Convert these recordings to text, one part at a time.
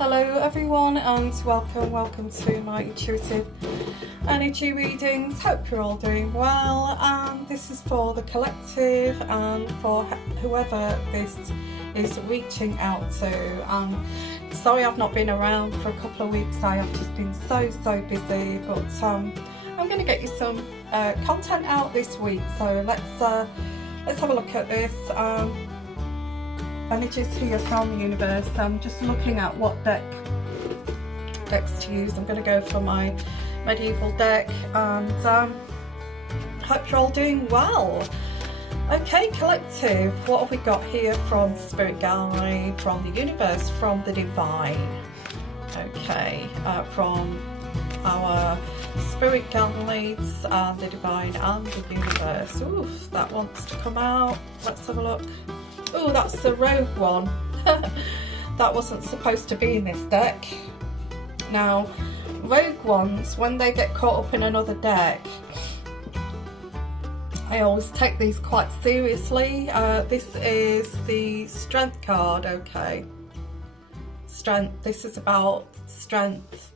Hello everyone and welcome to my intuitive energy readings. Hope you're all doing well, and this is for the collective and for whoever this is reaching out to. Sorry I've not been around for a couple of weeks. I have just been so busy, but I'm going to get you some content out this week, so let's have a look at this. Energies here from the universe. I'm just looking at what decks to use. I'm going to go for my medieval deck, and hope you're all doing well. Okay, collective, what have we got here from Spirit Guide, from the universe, from the divine? Okay, from our Spirit Guides and the divine and the universe. Oof, that wants to come out. Let's have a look. Oh, that's the rogue one. That wasn't supposed to be in this deck. Now, rogue ones, when they get caught up in another deck, I always take these quite seriously. This is the strength card, okay. Strength, this is about strength.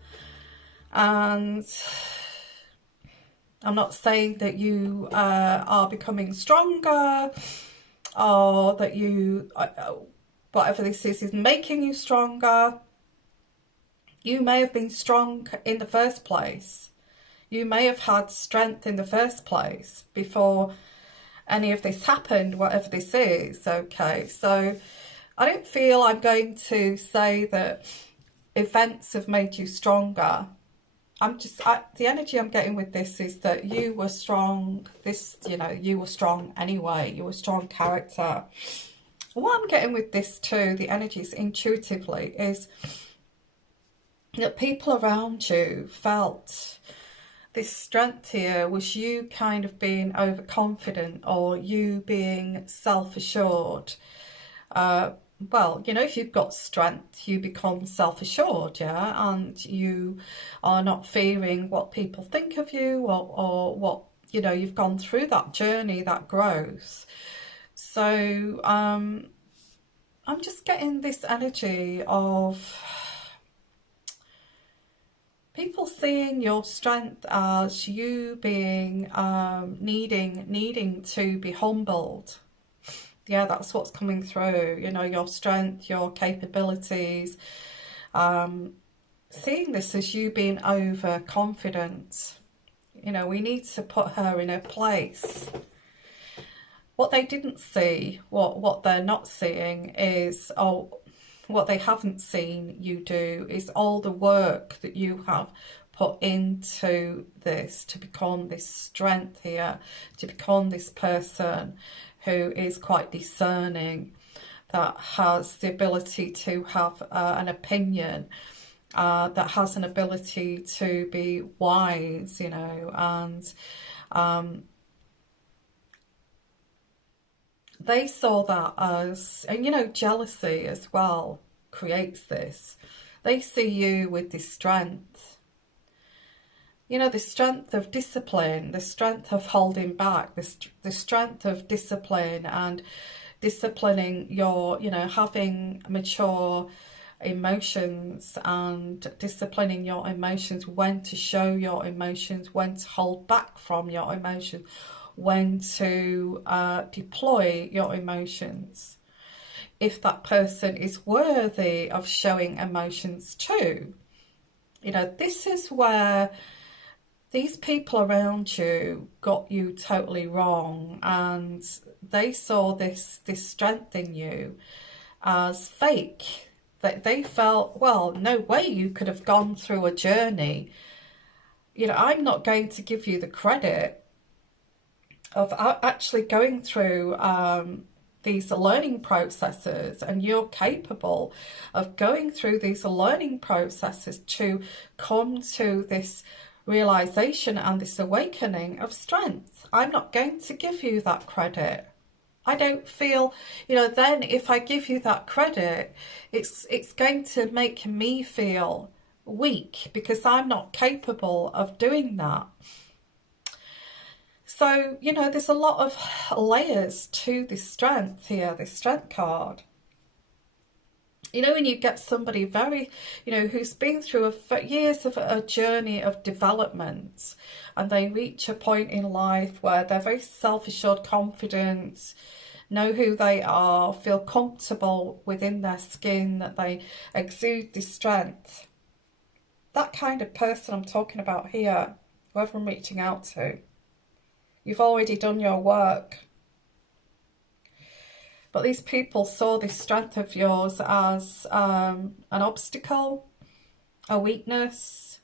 And I'm not saying that you are becoming stronger, or that you, whatever this is making you stronger. You may have been strong in the first place. You may have had strength in the first place before any of this happened, whatever this is, okay? So I don't feel I'm going to say that events have made you stronger. The energy I'm getting with this is that you were strong. You were strong anyway. You were strong character. What I'm getting with this too, the energies intuitively, is that people around you felt this strength here was you kind of being overconfident, or you being self-assured. Well, you know, if you've got strength, you become self-assured, yeah, and you are not fearing what people think of you, or what, you know, you've gone through that journey, that growth. So I'm just getting this energy of people seeing your strength as you being needing to be humbled. Yeah, that's what's coming through, you know, your strength, your capabilities. Seeing this as you being overconfident. You know, we need to put her in her place. What they didn't see, what they're not seeing is, or what they haven't seen you do, is all the work that you have put into this to become this strength here, to become this person who is quite discerning, that has the ability to have an opinion, that has an ability to be wise, you know, and they saw that as, and you know, jealousy as well creates this. They see you with this strength. You know, the strength of discipline, the strength of holding back, the strength of discipline and disciplining your, you know, having mature emotions and disciplining your emotions, when to show your emotions, when to hold back from your emotions, when to deploy your emotions. If that person is worthy of showing emotions too. You know, this is where these people around you got you totally wrong, and they saw this strength in you as fake. That they felt, well, no way you could have gone through a journey. You know, I'm not going to give you the credit of actually going through these learning processes, and you're capable of going through these learning processes to come to this realization and this awakening of strength. I'm not going to give you that credit. I don't feel, you know, then if I give you that credit, it's going to make me feel weak because I'm not capable of doing that. So, you know, there's a lot of layers to this strength here, this strength card. You know, when you get somebody very, you know, who's been through years of a journey of development, and they reach a point in life where they're very self-assured, confident, know who they are, feel comfortable within their skin, that they exude this strength. That kind of person I'm talking about here, whoever I'm reaching out to, you've already done your work. But these people saw this strength of yours as an obstacle, a weakness,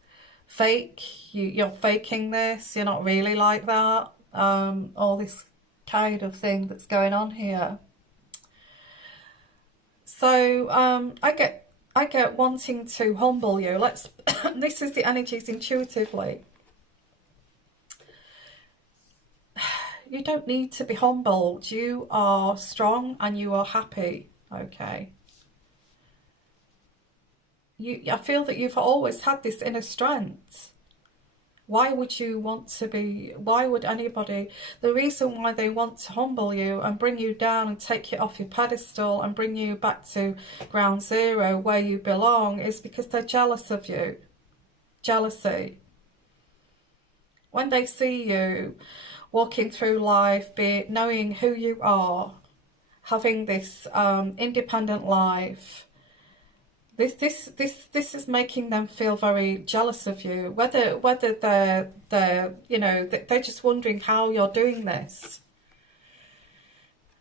fake. You're faking this, you're not really like that. All this kind of thing that's going on here. So I get wanting to humble you. This is the energies intuitively. You don't need to be humbled. You are strong and you are happy, okay? I feel that you've always had this inner strength. Why would you want to be, why would anybody, the reason why they want to humble you and bring you down and take you off your pedestal and bring you back to ground zero where you belong is because they're jealous of you. Jealousy. When they see you walking through life, knowing who you are, having this independent life, this is making them feel very jealous of you. Whether they're you know, they're just wondering how you're doing this.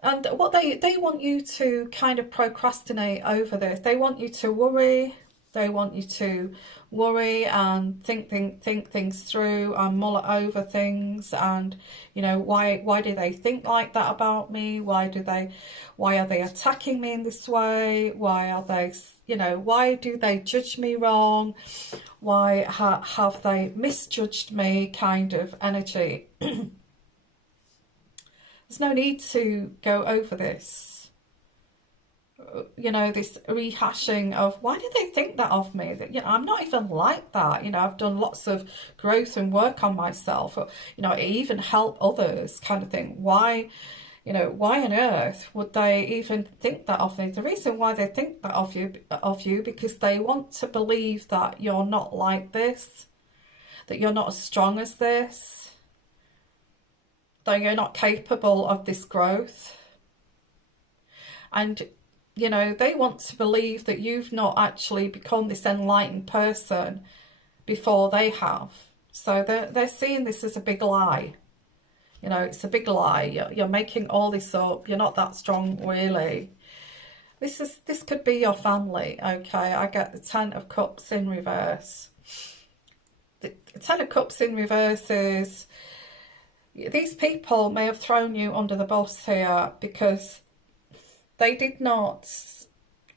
And what they want you to kind of procrastinate over this. They want you to worry. They want you to worry and think things through and mull it over things. And, you know, why do they think like that about me? Why are they attacking me in this way? Why are they, you know, why do they judge me wrong? Why have they misjudged me kind of energy? There's no need to go over this. You know, this rehashing of why do they think that of me? That, you know, I'm not even like that. You know, I've done lots of growth and work on myself. Or, you know, I even help others, kind of thing. Why, you know, why on earth would they even think that of me? The reason why they think that of you because they want to believe that you're not like this, that you're not as strong as this, that you're not capable of this growth. And you know, they want to believe that you've not actually become this enlightened person before they have. So they're seeing this as a big lie. You know, it's a big lie. You're making all this up. You're not that strong, really. This could be your family, okay? I get the Ten of Cups in reverse. The Ten of Cups in reverse is these people may have thrown you under the bus here because they did not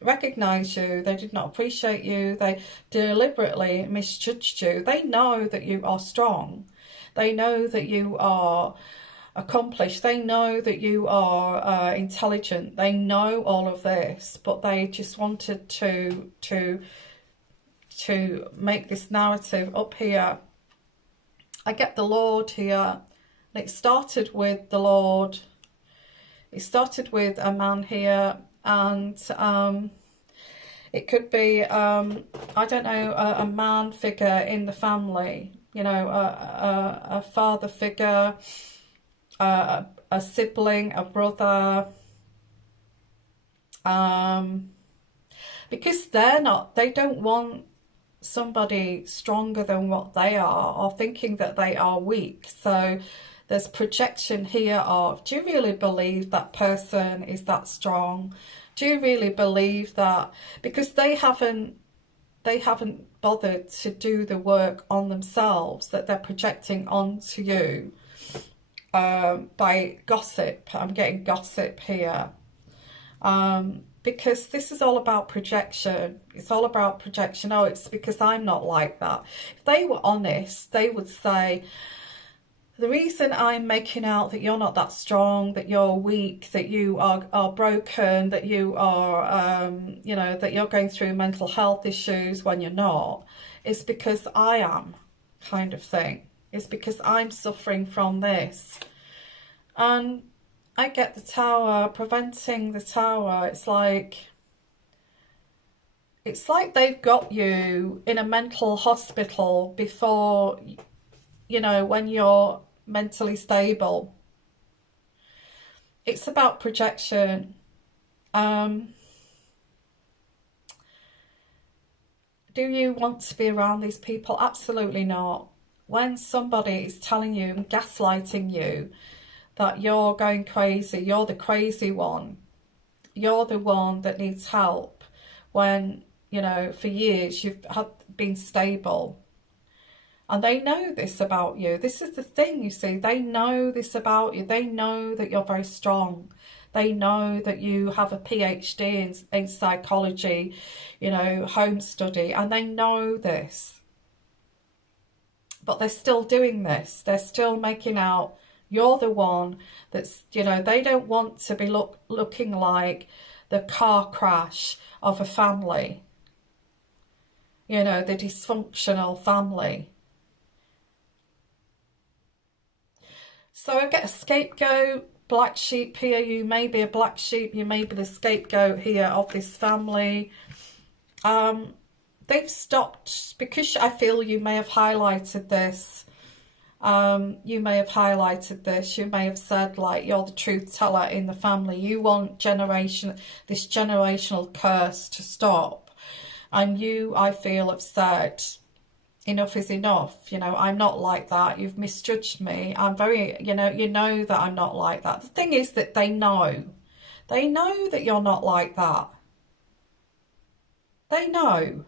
recognise you, they did not appreciate you, they deliberately misjudged you. They know that you are strong, they know that you are accomplished, they know that you are intelligent, they know all of this, but they just wanted to make this narrative up here. I get the Lord here, and it started with the Lord. It started with a man here, and it could be, I don't know, a man figure in the family, you know, a father figure, a sibling, a brother, because they don't want somebody stronger than what they are or thinking that they are weak. So there's projection here of, do you really believe that person is that strong? Do you really believe that? Because they haven't bothered to do the work on themselves that they're projecting onto you by gossip. I'm getting gossip here. Because this is all about projection. It's all about projection. Oh, it's because I'm not like that. If they were honest, they would say, the reason I'm making out that you're not that strong, that you're weak, that you are broken, that you are, you know, that you're going through mental health issues when you're not, is because I am, kind of thing. It's because I'm suffering from this. And I get the Tower, preventing the Tower. It's like, It's like they've got you in a mental hospital before, you know, when you're mentally stable. It's about projection. Um, do you want to be around these people? Absolutely not. When somebody is telling you and gaslighting you that you're going crazy, you're the crazy one, you're the one that needs help, when, you know, for years you've been stable. And they know this about you. This is the thing, you see. They know this about you. They know that you're very strong. They know that you have a PhD in psychology, you know, home study. And they know this. But they're still doing this. They're still making out you're the one that's, you know, they don't want to be looking like the car crash of a family. You know, the dysfunctional family. So I get a scapegoat, black sheep here. You may be a black sheep. You may be the scapegoat here of this family. They've stopped, because I feel you may have highlighted this. You may have highlighted this. You may have said, like, you're the truth teller in the family. You want this generational curse to stop. And you, I feel, have said, enough is enough. You know, I'm not like that. You've misjudged me. I'm very, you know that I'm not like that. The thing is that they know that you're not like that. They know.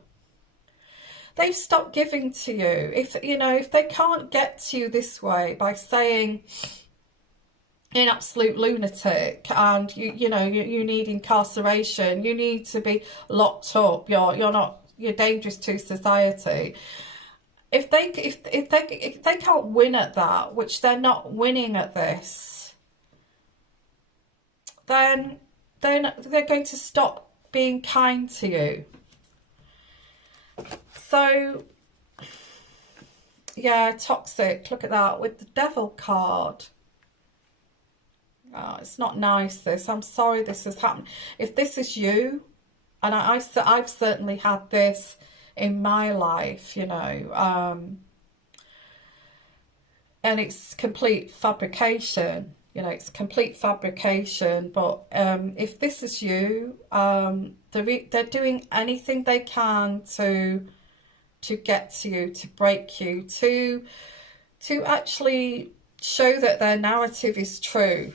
They've stopped giving to you. If, you know, if they can't get to you this way by saying you're an absolute lunatic and you know, you need incarceration, you need to be locked up, you're dangerous to society. If they can't win at that, which they're not winning at this, then they're going to stop being kind to you. So, yeah, toxic. Look at that with the devil card. Oh, it's not nice, this. I'm sorry this has happened. If this is you, and I've certainly had this in my life, you know, and it's complete fabrication. You know, it's complete fabrication. But if this is you, they're doing anything they can to get to you, to break you, to actually show that their narrative is true.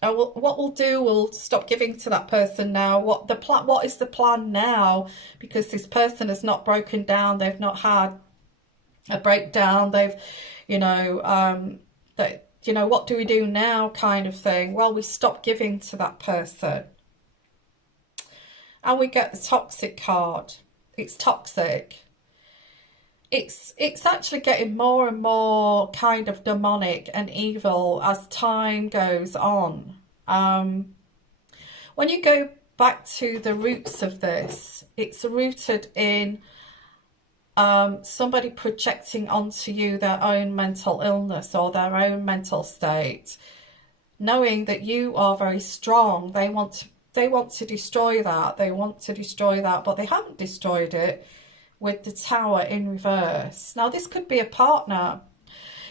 What we'll do, we'll stop giving to that person now. What is the plan now? Because this person has not broken down. They've not had a breakdown. They've, you know, you know, what do we do now, kind of thing. Well, we stop giving to that person, and we get the toxic card. It's toxic. It's actually getting more and more kind of demonic and evil as time goes on. When you go back to the roots of this, it's rooted in somebody projecting onto you their own mental illness or their own mental state, knowing that you are very strong. They want to destroy that. They want to destroy that, but they haven't destroyed it with the Tower in reverse. Now, this could be a partner.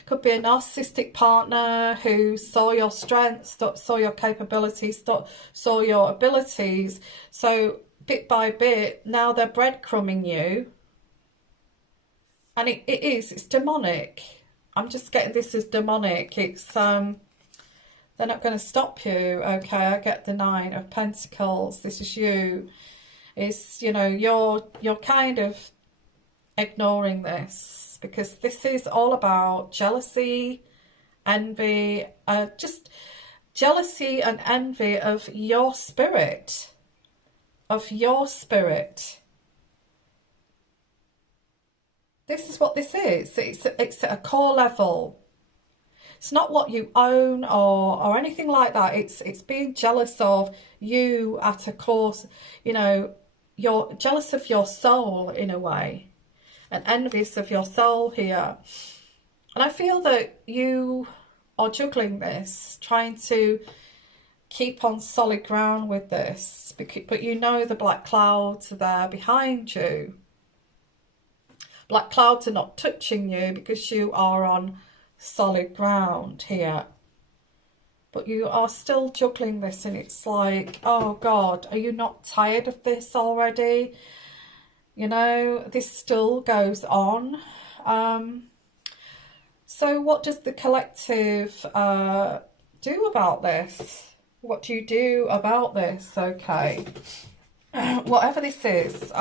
Could be a narcissistic partner who saw your strengths, saw your capabilities, saw your abilities. So bit by bit, now they're breadcrumbing you. And it's demonic. I'm just getting this as demonic. It's they're not going to stop you. Okay, I get the Nine of Pentacles. This is you. It's, you know, you're kind of ignoring this, because this is all about jealousy, envy, just jealousy and envy of your spirit, This is what this is. It's at a core level. It's not what you own or anything like that. It's being jealous of you at a core. You know, you're jealous of your soul in a way, and envious of your soul here. And I feel that you are juggling this, trying to keep on solid ground with this, but you know the black clouds are there behind you. Black clouds are not touching you because you are on solid ground here. But you are still juggling this, and it's like, oh God, are you not tired of this already? You know, this still goes on. So what does the collective do about this? What do you do about this? Okay. Whatever this is,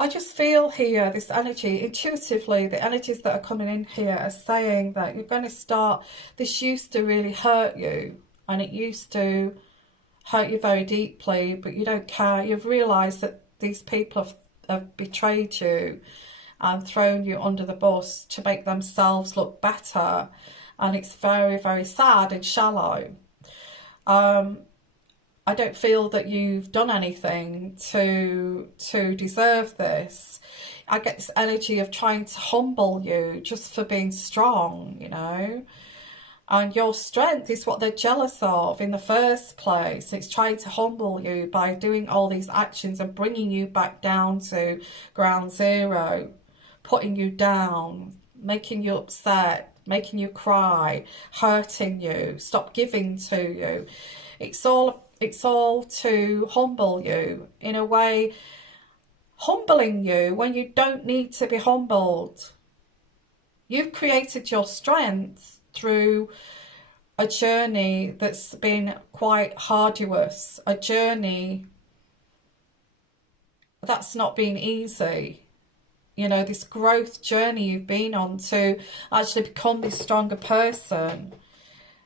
I just feel here, this energy, intuitively, the energies that are coming in here are saying that you're going to start, this used to really hurt you, and it used to hurt you very deeply, but you don't care. You've realised that these people have betrayed you and thrown you under the bus to make themselves look better, and it's very, very sad and shallow. I don't feel that you've done anything to deserve this. I get this energy of trying to humble you just for being strong, you know. And your strength is what they're jealous of in the first place. It's trying to humble you by doing all these actions and bringing you back down to ground zero, putting you down, making you upset, making you cry, hurting you, stop giving to you. It's all to humble you, in a way, humbling you when you don't need to be humbled. You've created your strength through a journey that's been quite arduous, a journey that's not been easy. You know, this growth journey you've been on to actually become this stronger person.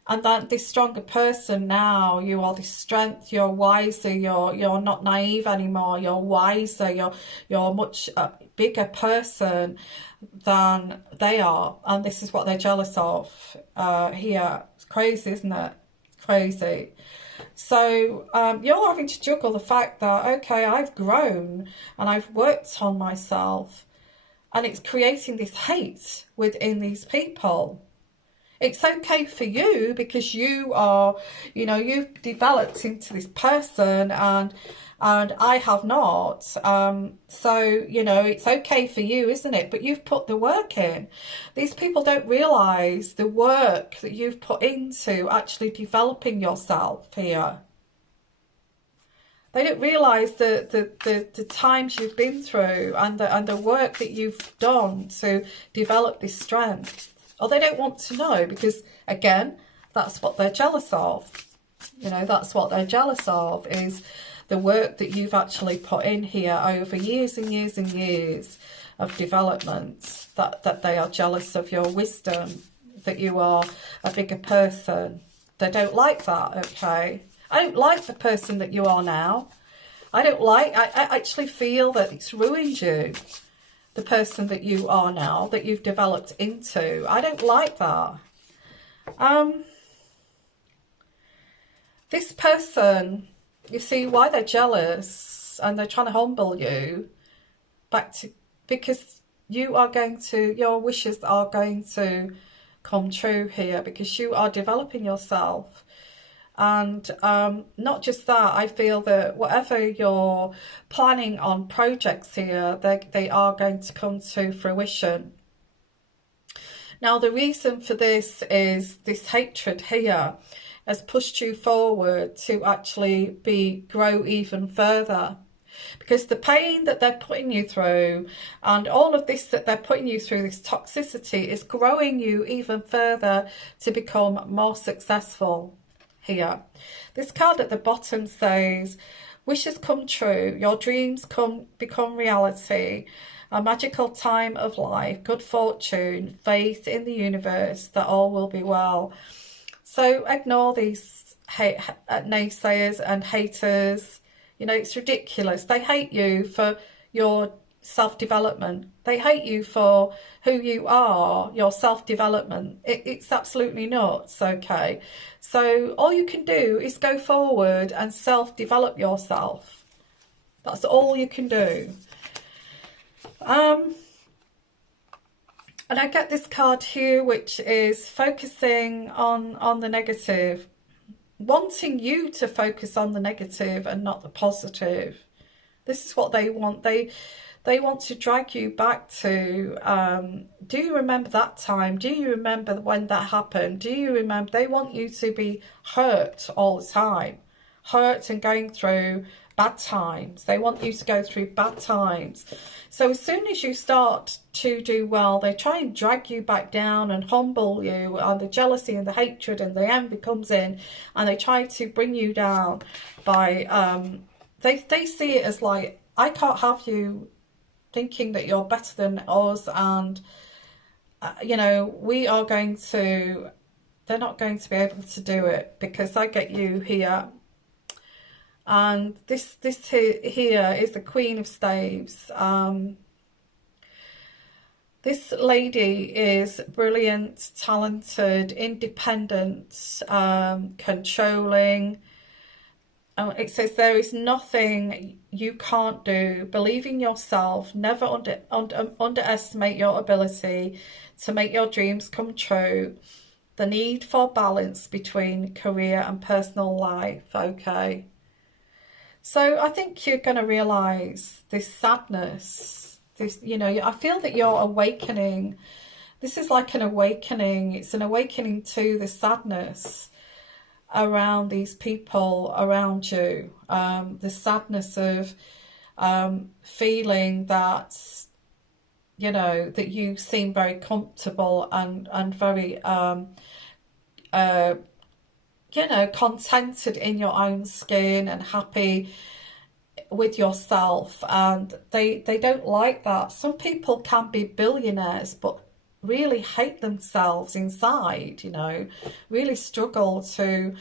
And that this stronger person now, you are this strength, you're wiser, you're not naive anymore, you're wiser, you're much bigger person than they are. And this is what they're jealous of here. It's crazy, isn't it? It's crazy. So you're having to juggle the fact that, okay, I've grown and I've worked on myself, and it's creating this hate within these people. It's okay for you because you are, you know, you've developed into this person, and I have not. So, you know, it's okay for you, isn't it? But you've put the work in. These people don't realise the work that you've put into actually developing yourself here. They don't realise the times you've been through and the work that you've done to develop this strength. Or they don't want to know because, again, that's what they're jealous of. You know, that's what they're jealous of, is the work that you've actually put in here over years and years and years of development, that they are jealous of your wisdom, that you are a bigger person. They don't like that, okay? I don't like the person that you are now. I actually feel that it's ruined you. The person that you are now, that you've developed into. I don't like that. This person, you see why they're jealous and they're trying to humble you because you are going to, your wishes are going to come true here because you are developing yourself. And not just that, I feel that whatever you're planning on projects here, they are going to come to fruition. Now, the reason for this is this hatred here has pushed you forward to actually grow even further. Because the pain that they're putting you through and all of this that they're putting you through, this toxicity, is growing you even further to become more successful. Here, this card at the bottom says, wishes come true, your dreams become reality, a magical time of life, good fortune, faith in the universe, that all will be well. So ignore these naysayers and haters. You know, it's ridiculous. They hate you for your self-development. They hate you for who you are, your self-development. It's absolutely nuts, okay? So all you can do is go forward and self-develop yourself. That's all you can do. And I get this card here, which is focusing on the negative, wanting you to focus on the negative and not the positive. This is what they want. They want to drag you back to, do you remember that time? Do you remember when that happened? Do you remember? They want you to be hurt all the time, hurt and going through bad times. They want you to go through bad times. So as soon as you start to do well, they try and drag you back down and humble you, and the jealousy and the hatred and the envy comes in, and they try to bring you down by, they see it as like, I can't have you thinking that you're better than us, and you know, we are going to, they're not going to be able to do it because I get you here. And this here is the Queen of Staves. This lady is brilliant, talented, independent, controlling. It says there is nothing you can't do. Believe in yourself. Never underestimate your ability to make your dreams come true. The need for balance between career and personal life. Okay. So I think you're going to realise this sadness. This, you know, I feel that you're awakening. This is like an awakening. It's an awakening to the sadness around these people around you, the sadness of feeling that, you know, that you seem very comfortable and very, you know, contented in your own skin and happy with yourself, and they don't like that. Some people can be billionaires but really hate themselves inside, you know, really struggle to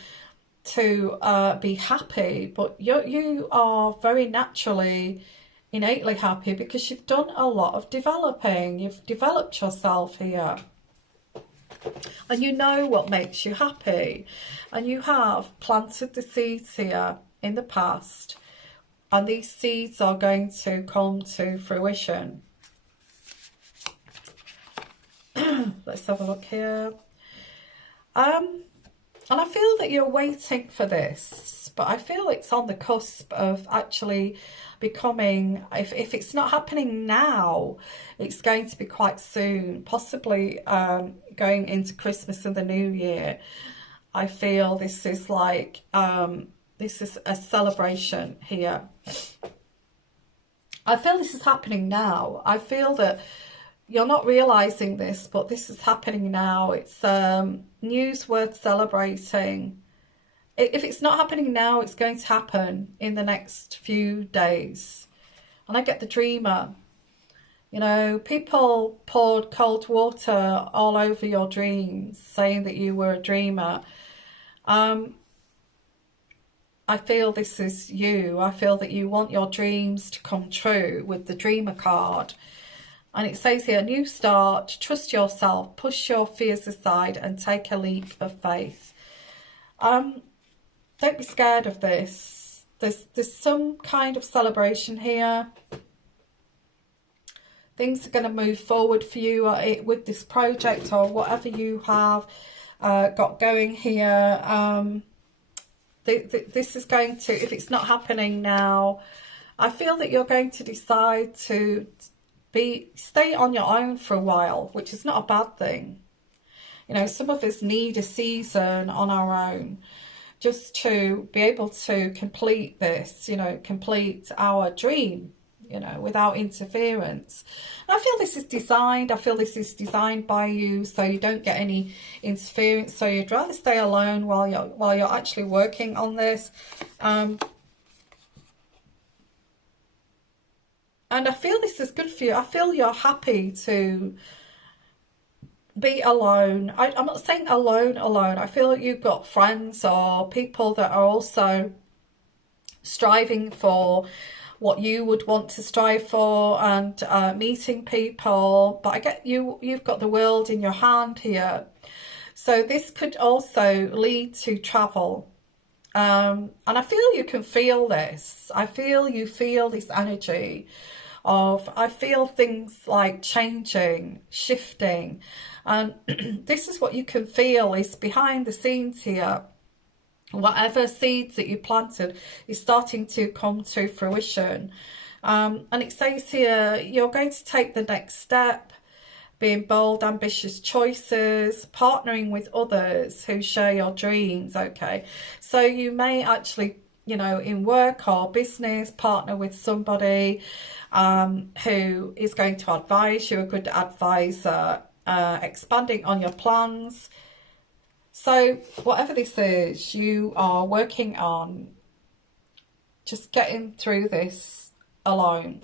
be happy, but you are very naturally, innately happy because you've done a lot of developing. You've developed yourself here, and you know what makes you happy, and you have planted the seeds here in the past, and these seeds are going to come to fruition. Let's have a look here. And I feel that you're waiting for this, but I feel it's on the cusp of actually becoming, if it's not happening now, it's going to be quite soon, possibly going into Christmas and the New Year. I feel this is like, this is a celebration here. I feel this is happening now. I feel that you're not realising this, but this is happening now. It's news worth celebrating. If it's not happening now, it's going to happen in the next few days. And I get the dreamer. You know, people poured cold water all over your dreams, saying that you were a dreamer. I feel this is you. I feel that you want your dreams to come true with the dreamer card. And it says here, new start, trust yourself, push your fears aside and take a leap of faith. Don't be scared of this. There's some kind of celebration here. Things are going to move forward for you with this project or whatever you have got going here. This is going to, if it's not happening now, I feel that you're going to decide to stay on your own for a while, which is not a bad thing. You know, some of us need a season on our own just to be able to complete this, you know, complete our dream, you know, without interference. And I feel this is designed, by you so you don't get any interference. So you'd rather stay alone while you're actually working on this. And I feel this is good for you. I feel you're happy to be alone. I'm not saying alone. I feel you've got friends or people that are also striving for what you would want to strive for, and meeting people. But I get you've got the world in your hand here. So this could also lead to travel. And I feel you can feel this. I feel you feel this energy of, I feel things like changing, shifting, and this is what you can feel is behind the scenes here. Whatever seeds that you planted is starting to come to fruition. And it says here, you're going to take the next step, being bold, ambitious choices, partnering with others who share your dreams, okay? So you may actually, you know, in work or business, partner with somebody who is going to advise you, a good advisor, expanding on your plans. So whatever this is, you are working on just getting through this alone.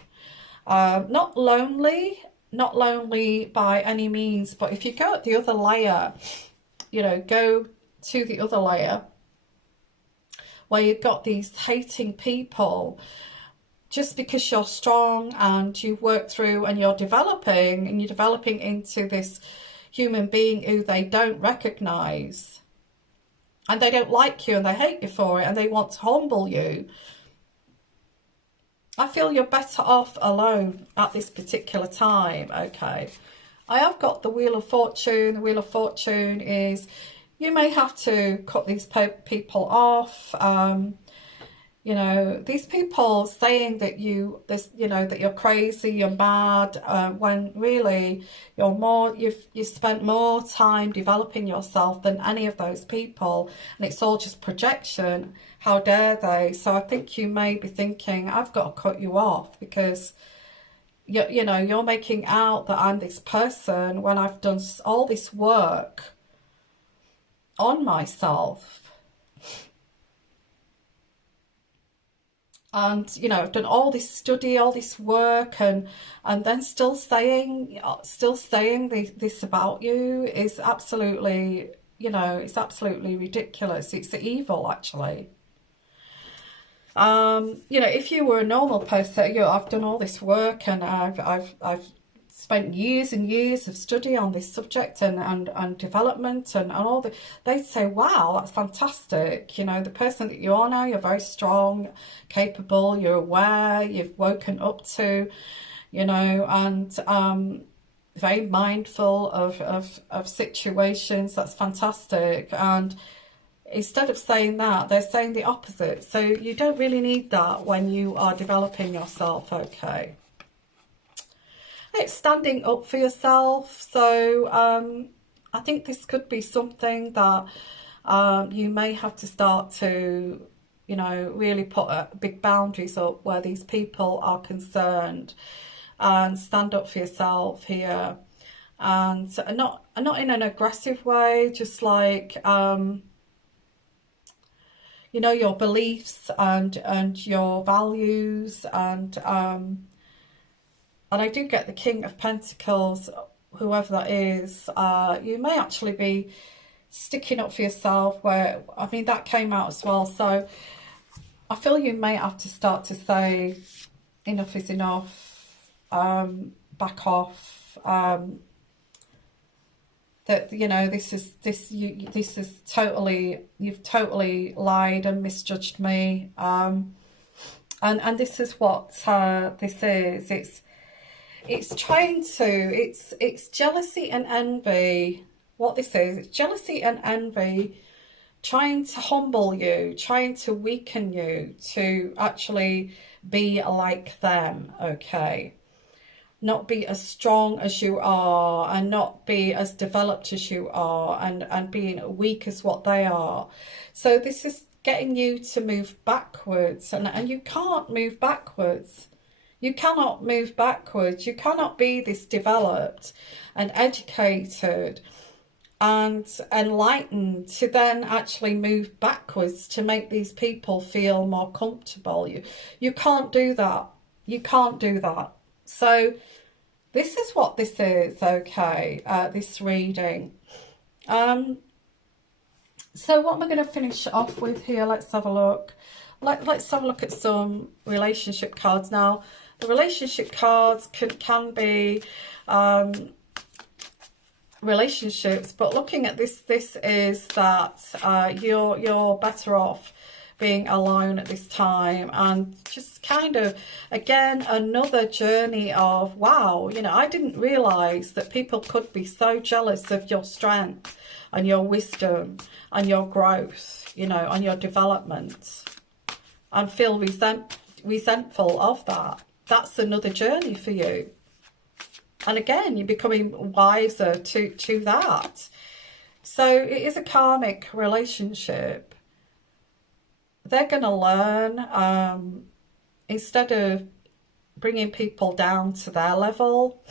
Not lonely, not lonely by any means, but if you go at the other layer, you know, go to the other layer where you've got these hating people, just because you're strong and you've worked through and you're developing into this human being who they don't recognize, and they don't like you and they hate you for it and they want to humble you. I feel you're better off alone at this particular time, okay? I have got the Wheel of Fortune. The Wheel of Fortune is, you may have to cut these people off. You know, these people saying that you know, that you're crazy, you're mad, when really you've spent more time developing yourself than any of those people, and it's all just projection. How dare they? So I think you may be thinking, I've got to cut you off because you know, you're making out that I'm this person when I've done all this work on myself. And, you know, I've done all this study, all this work, and then still saying this about you is absolutely, you know, it's absolutely ridiculous. It's evil, actually. You know, if you were a normal person, you know, I've done all this work and I've spent years and years of study on this subject and development and all the, they'd say, wow, that's fantastic. You know, the person that you are now, you're very strong, capable, you're aware, you've woken up to, you know, and very mindful of situations. That's fantastic. And instead of saying that, they're saying the opposite. So you don't really need that when you are developing yourself, okay? It's standing up for yourself. So I think this could be something that you may have to start to, you know, really put big boundaries up where these people are concerned, and stand up for yourself here, and not in an aggressive way, just like you know, your beliefs and your values, and I do get the King of Pentacles, whoever that is. You may actually be sticking up for yourself, where, I mean, that came out as well. So I feel you may have to start to say, enough is enough, back off, that, you know, this is totally, you've totally lied and misjudged me. And this is what this is. It's trying to, it's jealousy and envy. What this is, it's jealousy and envy trying to humble you, trying to weaken you to actually be like them, okay? Not be as strong as you are, and not be as developed as you are, and being weak as what they are. So this is getting you to move backwards, and you can't move backwards. You cannot move backwards. You cannot be this developed and educated and enlightened to then actually move backwards to make these people feel more comfortable. You can't do that. You can't do that. So this is what this is, okay, this reading. So what am I going to finish off with here? Let's have a look. Let's have a look at some relationship cards. Now, the relationship cards can be relationships, but looking at this is that you're better off being alone at this time, and just kind of, again, another journey of, wow, you know, I didn't realize that people could be so jealous of your strength and your wisdom and your growth, you know, and your development, and feel resentful of that. That's another journey for you. And again, you're becoming wiser to that. So it is a karmic relationship. They're going to learn, instead of bringing people down to their level,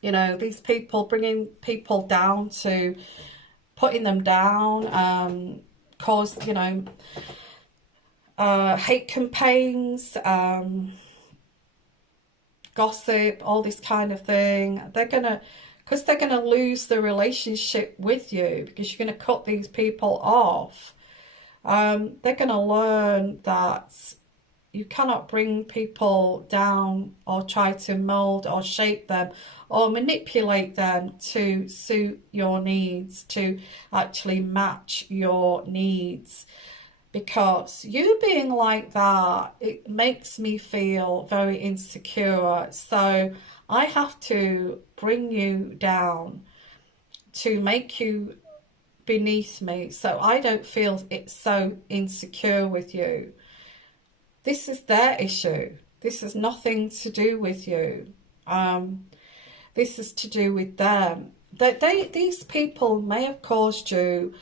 you know, these people bringing people down to putting them down, cause, you know, hate campaigns, gossip, all this kind of thing. They're going to, because they're going to lose the relationship with you, because you're going to cut these people off. They're going to learn that you cannot bring people down or try to mold or shape them or manipulate them to suit your needs, to actually match your needs. Because you being like that, it makes me feel very insecure. So I have to bring you down to make you beneath me, so I don't feel it's so insecure with you. This is their issue. This has nothing to do with you. This is to do with them. These people may have caused you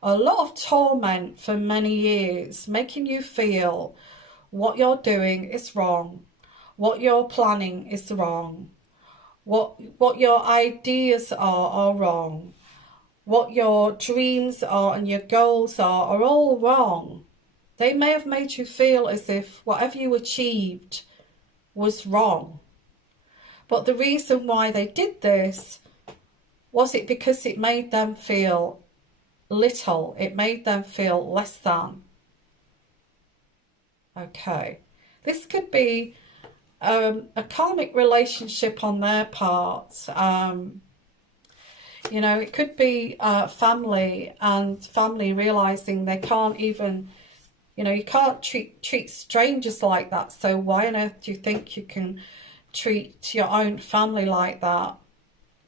a lot of torment for many years, making you feel what you're doing is wrong, what you're planning is wrong, what your ideas are wrong, what your dreams are and your goals are all wrong. They may have made you feel as if whatever you achieved was wrong. But the reason why they did this was it because it made them feel little. It made them feel less than. Okay. This could be a karmic relationship on their part. You know, it could be family, and family realising they can't even, you know, you can't treat strangers like that. So why on earth do you think you can treat your own family like that?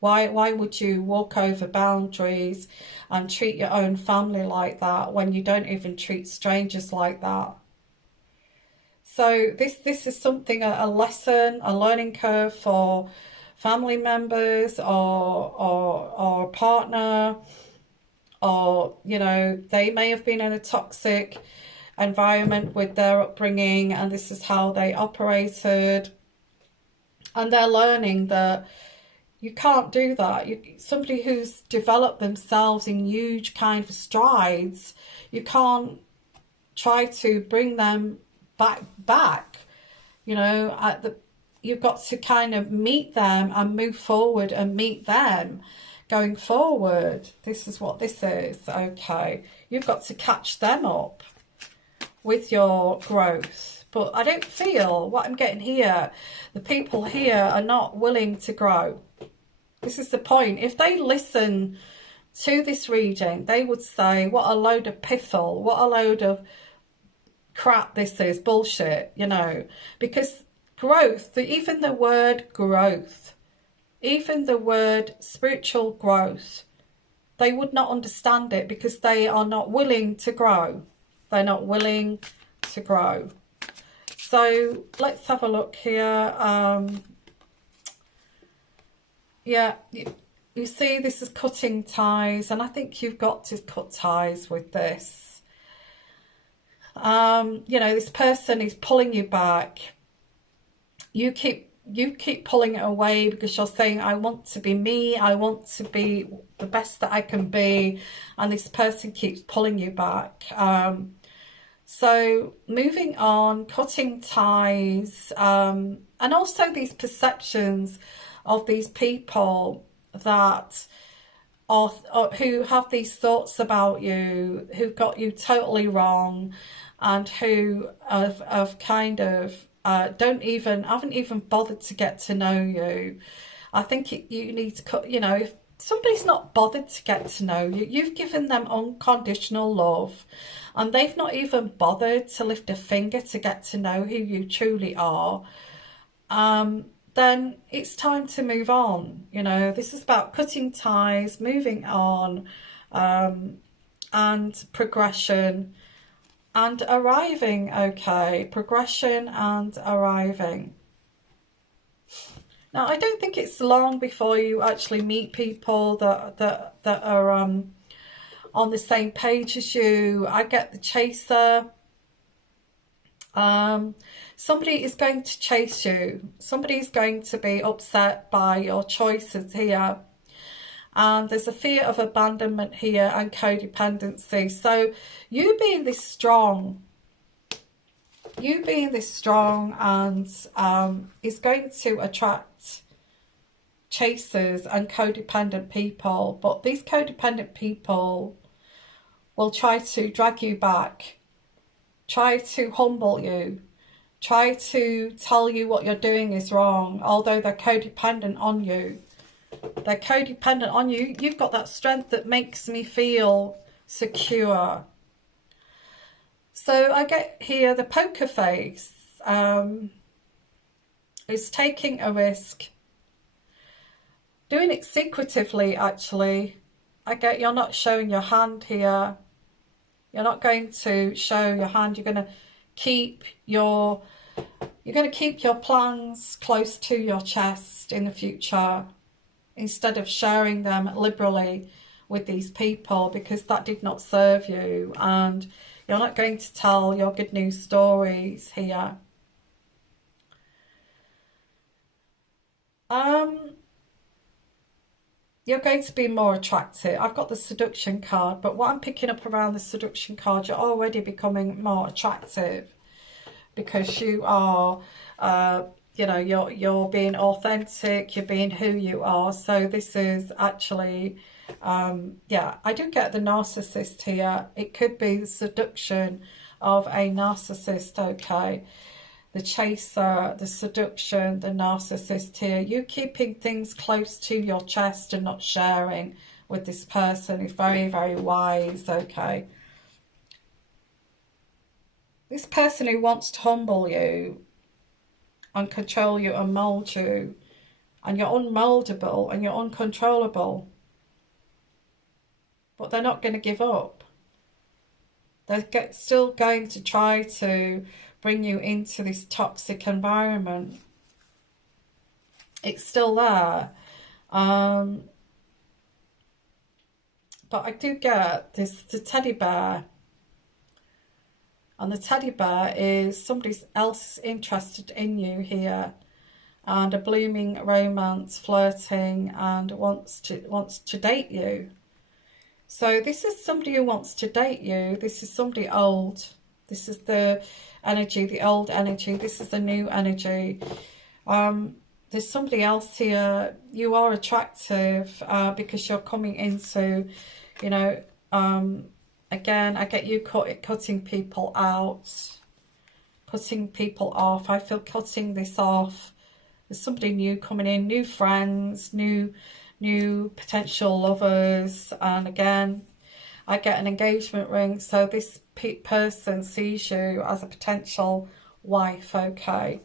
Why would you walk over boundaries and treat your own family like that when you don't even treat strangers like that? So this is something, a lesson, a learning curve for family members or a partner, or, you know, they may have been in a toxic environment with their upbringing and this is how they operated, and they're learning that you can't do that. Somebody who's developed themselves in huge kind of strides, you can't try to bring them back, you know, you've got to kind of meet them and move forward and meet them going forward. This is what this is. Okay, you've got to catch them up with your growth. But I don't feel, what I'm getting here, the people here are not willing to grow. This is the point. If they listen to this reading, they would say, what a load of piffle, what a load of crap this is, bullshit, you know. Because growth, even the word growth, even the word spiritual growth, they would not understand it because they are not willing to grow. They're not willing to grow. So let's have a look here. Yeah, you see, this is cutting ties, and I think you've got to cut ties with this. You know, this person is pulling you back. You keep pulling it away because you're saying, I want to be me, I want to be the best that I can be, and this person keeps pulling you back. So moving on, cutting ties, and also these perceptions of these people that are who have these thoughts about you, who've got you totally wrong, and who have kind of haven't even bothered to get to know you. I think you need to cut, you know, somebody's not bothered to get to know you. You've given them unconditional love, and they've not even bothered to lift a finger to get to know who you truly are. Then it's time to move on. You know, this is about cutting ties, moving on, and progression and arriving. Okay, progression and arriving. Now, I don't think it's long before you actually meet people that are on the same page as you. I get the chaser. Somebody is going to chase you. Somebody is going to be upset by your choices here. And there's a fear of abandonment here and codependency. So you being this strong, and is going to attract chasers and codependent people. But these codependent people will try to drag you back, try to humble you, try to tell you what you're doing is wrong, although they're codependent on you. They're codependent on you. You've got that strength that makes me feel secure. So I get here the poker face is taking a risk, doing it secretively actually. I get you're not showing your hand here. You're not going to show your hand. You're going to keep your plans close to your chest in the future, instead of sharing them liberally with these people, because that did not serve you. And you're not going to tell your good news stories here. You're going to be more attractive. I've got the seduction card, but what I'm picking up around the seduction card, you're already becoming more attractive, because you are, you know, you're being authentic, you're being who you are. So this is actually, yeah, I do get the narcissist here. It could be the seduction of a narcissist, okay? The chaser, the seduction, the narcissist here. You keeping things close to your chest and not sharing with this person is very, very wise, okay? This person who wants to humble you and control you and mold you, and you're unmoldable and you're uncontrollable, but they're not going to give up. They're still going to try to bring you into this toxic environment. It's still there. But I do get this, the teddy bear. And the teddy bear is somebody else interested in you here, and a blooming romance, flirting, and wants to date you. So this is somebody who wants to date you. This is somebody old. This is the energy, the old energy. This is the new energy. There's somebody else here. You are attractive because you're coming into, you know, again, I get you cutting people out, cutting people off. I feel cutting this off. There's somebody new coming in, new friends, new potential lovers. And again, I get an engagement ring. So this person sees you as a potential wife, okay?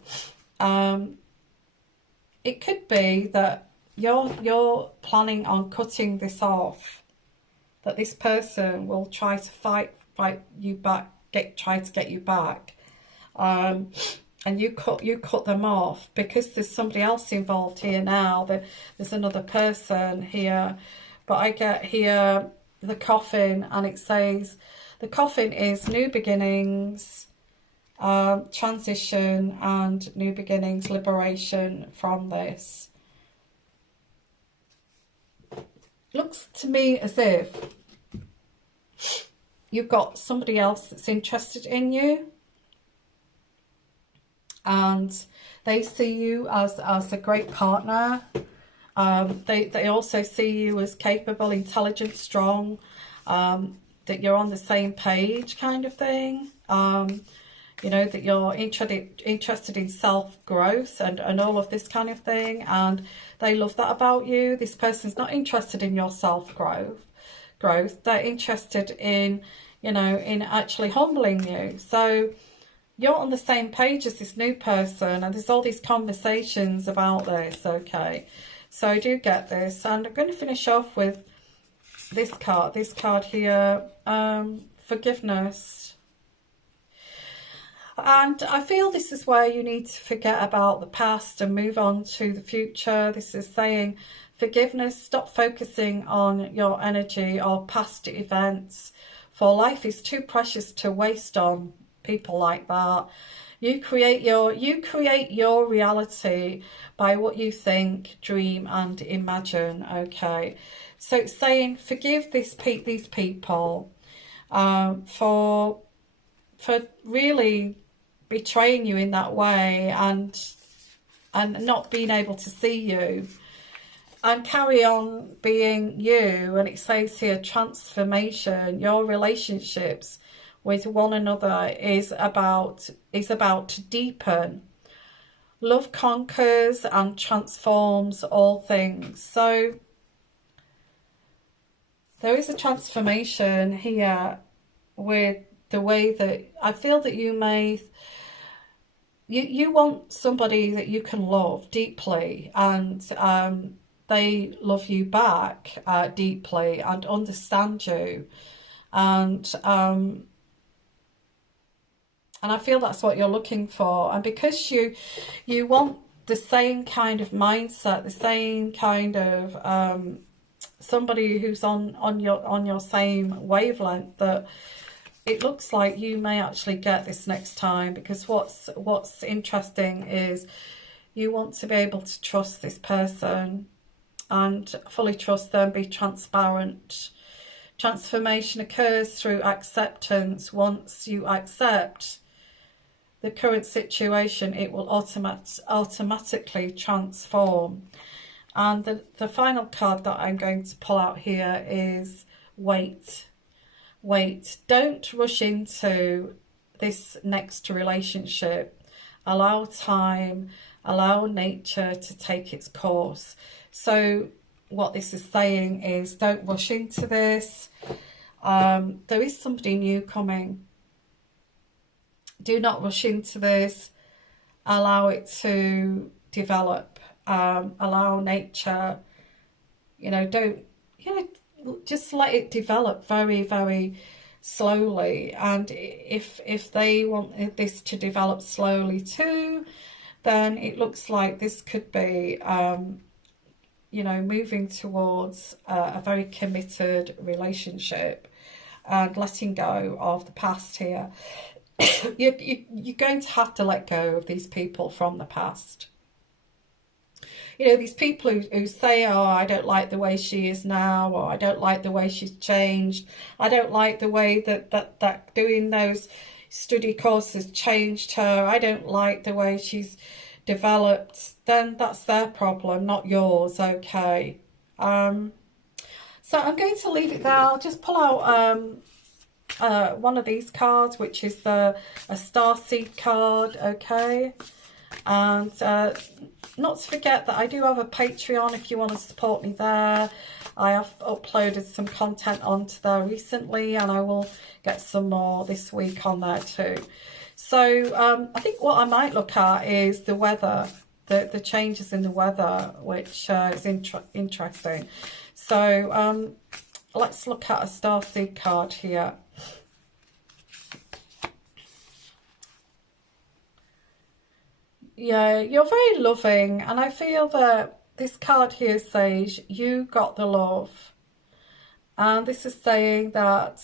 It could be that you're planning on cutting this off, that this person will try to fight you back, try to get you back, and you cut them off, because there's somebody else involved here now. There's another person here, but I get here the coffin, and it says the coffin is new beginnings, transition, and new beginnings, liberation from this. Looks to me as if you've got somebody else that's interested in you, and they see you as a great partner. They also see you as capable, intelligent, strong, that you're on the same page kind of thing. you know, that you're interested in self-growth and all of this kind of thing, and they love that about you. This person's not interested in your self-growth. They're interested in, you know, in actually humbling you. So you're on the same page as this new person, and there's all these conversations about this, okay? So I do get this, and I'm going to finish off with this card here, forgiveness. And I feel this is where you need to forget about the past and move on to the future. This is saying forgiveness, stop focusing on your energy or past events, for life is too precious to waste on people like that. You create your reality by what you think, dream and imagine, okay? So it's saying forgive these people for really betraying you in that way and not being able to see you, and carry on being you. And it says here transformation. Your relationships with one another is about to deepen. Love conquers and transforms all things. So there is a transformation here with the way that I feel that you may you want somebody that you can love deeply, and they love you back deeply and understand you, and I feel that's what you're looking for. And because you want the same kind of mindset, the same kind of somebody who's on your same wavelength, that it looks like you may actually get this next time. Because what's interesting is you want to be able to trust this person and fully trust them, be transparent. Transformation occurs through acceptance. Once you accept the current situation, it will automatically transform. And the final card that I'm going to pull out here is wait. Wait. Don't rush into this next relationship. Allow time, allow nature to take its course. So what this is saying is don't rush into this. There is somebody new coming. Do not rush into this. Allow it to develop. Allow nature, just let it develop very, very slowly. And if they want this to develop slowly too, then it looks like this could be, moving towards a very committed relationship and letting go of the past here. You're going to have to let go of these people from the past. These people who say, oh, I don't like the way she is now, or I don't like the way she's changed. I don't like the way that doing those study courses changed her. I don't like the way she's developed. Then that's their problem, not yours, okay? So I'm going to leave it there. I'll just pull out one of these cards, which is a starseed card, okay? And not to forget that I do have a Patreon if you want to support me there. I have uploaded some content onto there recently, and I will get some more this week on there too. So I think what I might look at is the weather, the changes in the weather, which is interesting. So let's look at a starseed card here. Yeah, you're very loving, and I feel that this card here says you got the love, and this is saying that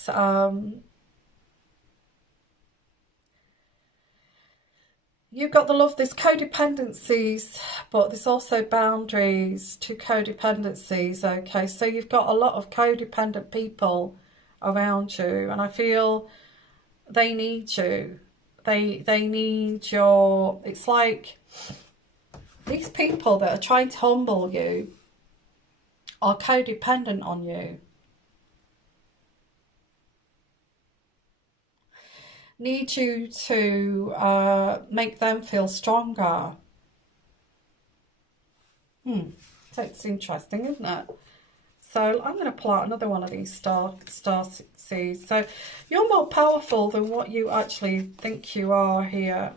you've got the love. There's codependencies, but there's also boundaries to codependencies, okay? So you've got a lot of codependent people around you, and I feel they need you. They need your, it's like these people that are trying to humble you are codependent on you. need you to make them feel stronger. So it's interesting, isn't it? So I'm going to pull out another one of these star seeds. So you're more powerful than what you actually think you are here.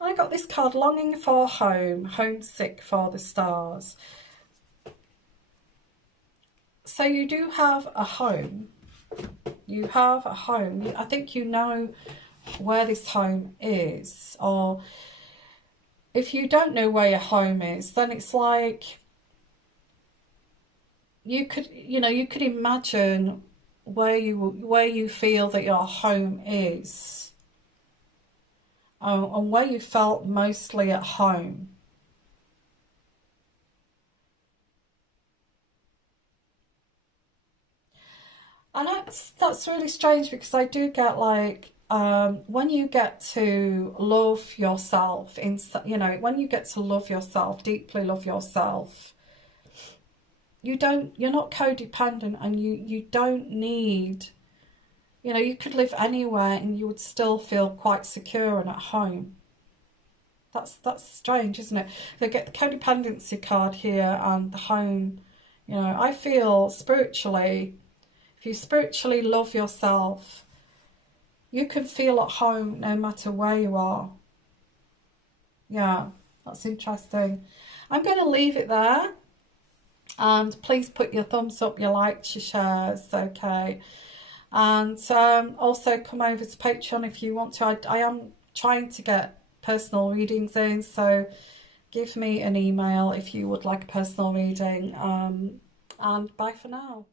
I got this card, longing for home, homesick for the stars. So you do have a home. You have a home. I think you know where this home is, or if you don't know where your home is, then it's like you could imagine where you feel that your home is, and where you felt mostly at home. And that's really strange, because I do get like, when you get to love yourself, when you get to love yourself, deeply love yourself, you're not codependent, and you don't need, you could live anywhere and you would still feel quite secure and at home. That's strange, isn't it? They get the codependency card here and the home. I feel spiritually, if you spiritually love yourself, you can feel at home no matter where you are. Yeah, that's interesting. I'm going to leave it there. And please put your thumbs up, your likes, your shares, okay? And also come over to Patreon if you want to. I am trying to get personal readings in, so give me an email if you would like a personal reading. And bye for now.